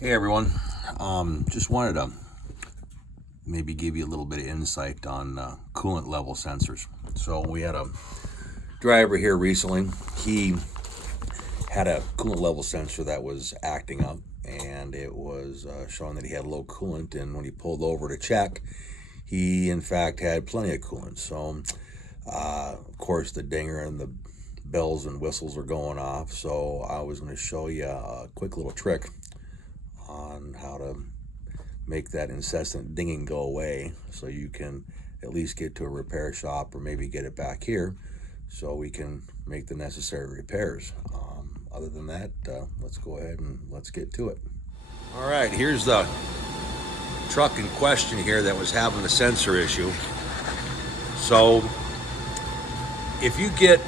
Hey everyone, just wanted to maybe give you a little bit of insight on coolant level sensors. So we had a driver here recently. He had a coolant level sensor that was acting up, and it was showing that he had low coolant. And when he pulled over to check, he in fact had plenty of coolant. So of course the dinger and the bells and whistles were going off. So I was going to show you a quick little trick on how to make that incessant dinging go away, so you can at least get to a repair shop or maybe get it back here so we can make the necessary repairs. Other than that, let's go ahead and let's get to it. All right, here's the truck in question here that was having the sensor issue. So if you get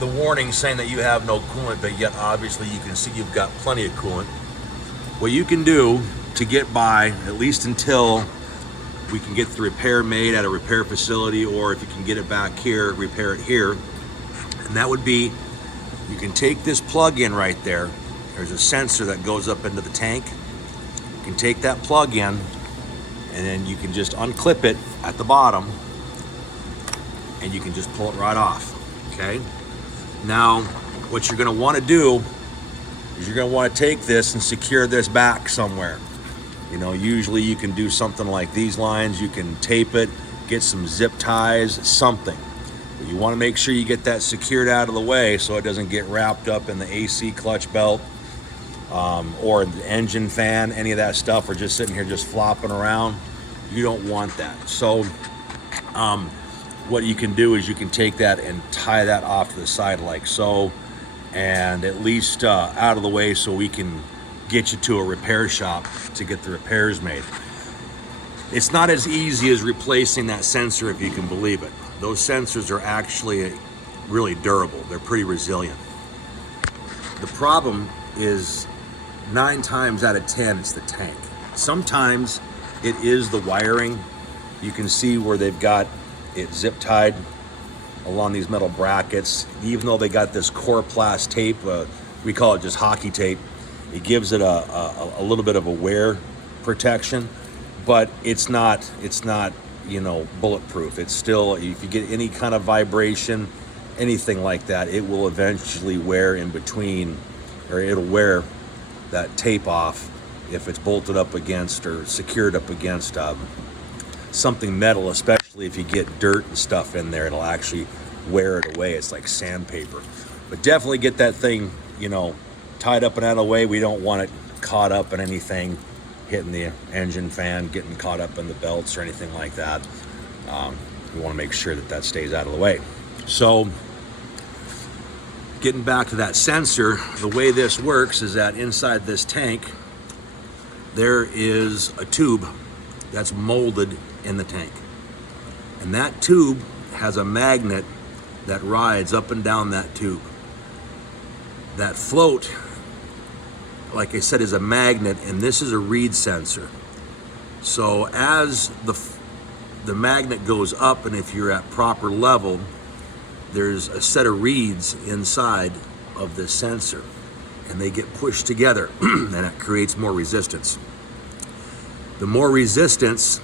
the warning saying that you have no coolant, but yet obviously you can see you've got plenty of coolant, what you can do to get by, at least until we can get the repair made at a repair facility, or if you can get it back here, repair it here, and that would be, you can take this plug in right there. There's a sensor that goes up into the tank. You can take that plug in, and then you can just unclip it at the bottom, and you can just pull it right off, okay? Now, what you're gonna wanna do is you're gonna wanna take this and secure this back somewhere. You know, usually you can do something like these lines. You can tape it, get some zip ties, something. But you wanna make sure you get that secured out of the way so it doesn't get wrapped up in the AC clutch belt or the engine fan, any of that stuff, or just sitting here just flopping around. You don't want that. So what you can do is you can take that and tie that off to the side like so, and at least out of the way so we can get you to a repair shop to get the repairs made. It's not as easy as replacing that sensor, if you can believe it. Those sensors are actually really durable. They're pretty resilient. The problem is 9 times out of 10 it's the tank. Sometimes it is the wiring. You can see where they've got it zip tied along these metal brackets. Even though they got this Coroplast tape, we call it just hockey tape, it gives it a little bit of a wear protection, but it's not bulletproof. It's still, if you get any kind of vibration, anything like that, it will eventually wear in between, or it'll wear that tape off if it's bolted up against or secured up against something metal, especially if you get dirt and stuff in there, it'll actually wear it away. It's like sandpaper. But definitely get that thing, tied up and out of the way. We don't want it caught up in anything, hitting the engine fan, getting caught up in the belts or anything like that. We want to make sure that stays out of the way. So getting back to that sensor, the way this works is that inside this tank, there is a tube that's molded in the tank. And that tube has a magnet that rides up and down that tube. That float, like I said, is a magnet, and this is a reed sensor. So as the magnet goes up, and if you're at proper level, there's a set of reeds inside of this sensor, and they get pushed together, and it creates more resistance. The more resistance,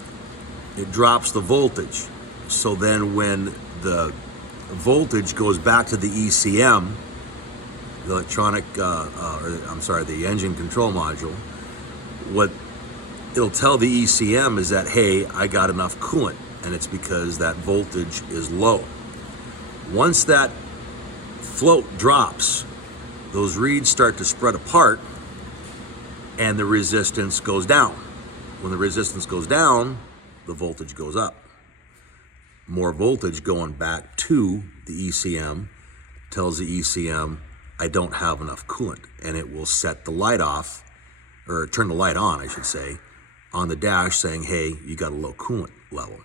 it drops the voltage. So then when the voltage goes back to the ECM, the the engine control module, what it'll tell the ECM is that, hey, I got enough coolant, and it's because that voltage is low. Once that float drops, those reeds start to spread apart, and the resistance goes down. When the resistance goes down, the voltage goes up. More voltage going back to the ECM tells the ECM, I don't have enough coolant, and it will set the light off, or turn the light on, I should say, on the dash saying, hey, you got a low coolant level.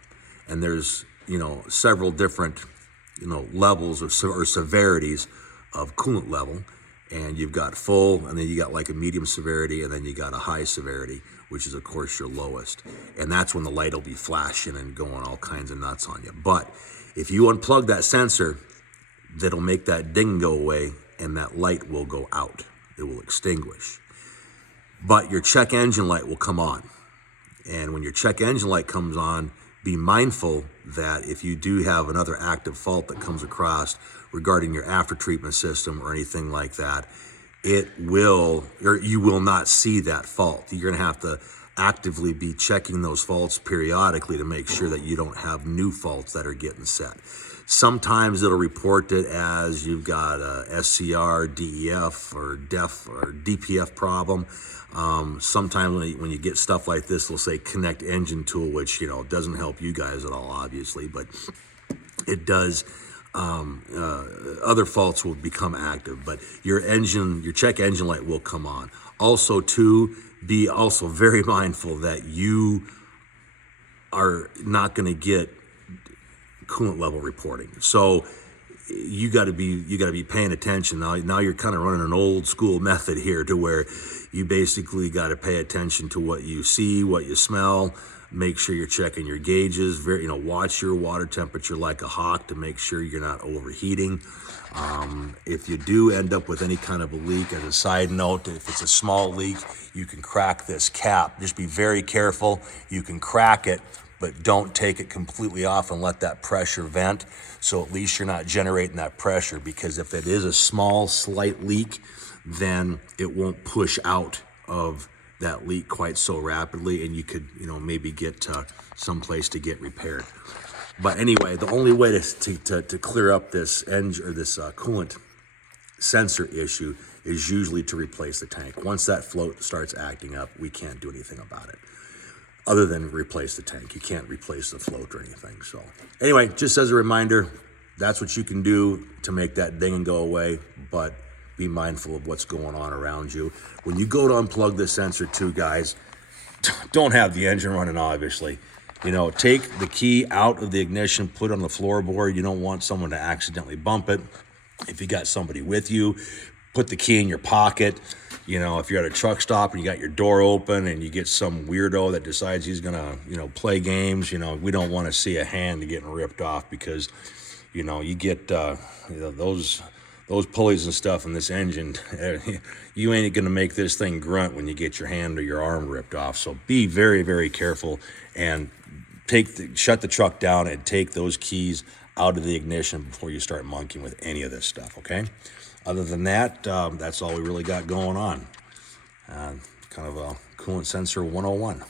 And there's, several different, levels or severities of coolant level. And you've got full, and then you got like a medium severity, and then you got a high severity, which is of course your lowest. And that's when the light will be flashing and going all kinds of nuts on you. But if you unplug that sensor, that'll make that ding go away, and that light will go out. It will extinguish. but your check engine light will come on. And when your check engine light comes on, be mindful that if you do have another active fault that comes across regarding your after treatment system or anything like that, you will not see that fault. You're gonna have to actively be checking those faults periodically to make sure that you don't have new faults that are getting set. Sometimes it'll report it as you've got a SCR, DEF, or DEF, or DPF problem. Sometimes when you get stuff like this, they'll say connect engine tool, which, doesn't help you guys at all, obviously, but it does. Other faults will become active, but your check engine light will come on. Also, too, be also very mindful that you are not going to get coolant level reporting. So you got to be paying attention. Now you're kind of running an old school method here, to where you basically got to pay attention to what you see, what you smell. Make sure you're checking your gauges. Watch your water temperature like a hawk to make sure you're not overheating. If you do end up with any kind of a leak, as a side note, if it's a small leak, you can crack this cap. Just be very careful. You can crack it, but don't take it completely off and let that pressure vent. So at least you're not generating that pressure, because if it is a small, slight leak, then it won't push out of that leak quite so rapidly, and you could, maybe get to some place to get repaired. But anyway, the only way to clear up this engine or this coolant sensor issue is usually to replace the tank. Once that float starts acting up, we can't do anything about it other than replace the tank. You can't replace the float or anything. So anyway, just as a reminder, that's what you can do to make that ding and go away, but be mindful of what's going on around you. When you go to unplug this sensor too, guys, don't have the engine running, obviously. Take the key out of the ignition, put it on the floorboard. You don't want someone to accidentally bump it. If you got somebody with you, put the key in your pocket. If you're at a truck stop and you got your door open and you get some weirdo that decides he's gonna, play games, we don't want to see a hand getting ripped off, because, you get, those pulleys and stuff in this engine, you ain't gonna make this thing grunt when you get your hand or your arm ripped off. So be very, very careful, and shut the truck down and take those keys out of the ignition before you start monkeying with any of this stuff, okay? Other than that, that's all we really got going on. Kind of a coolant sensor 101.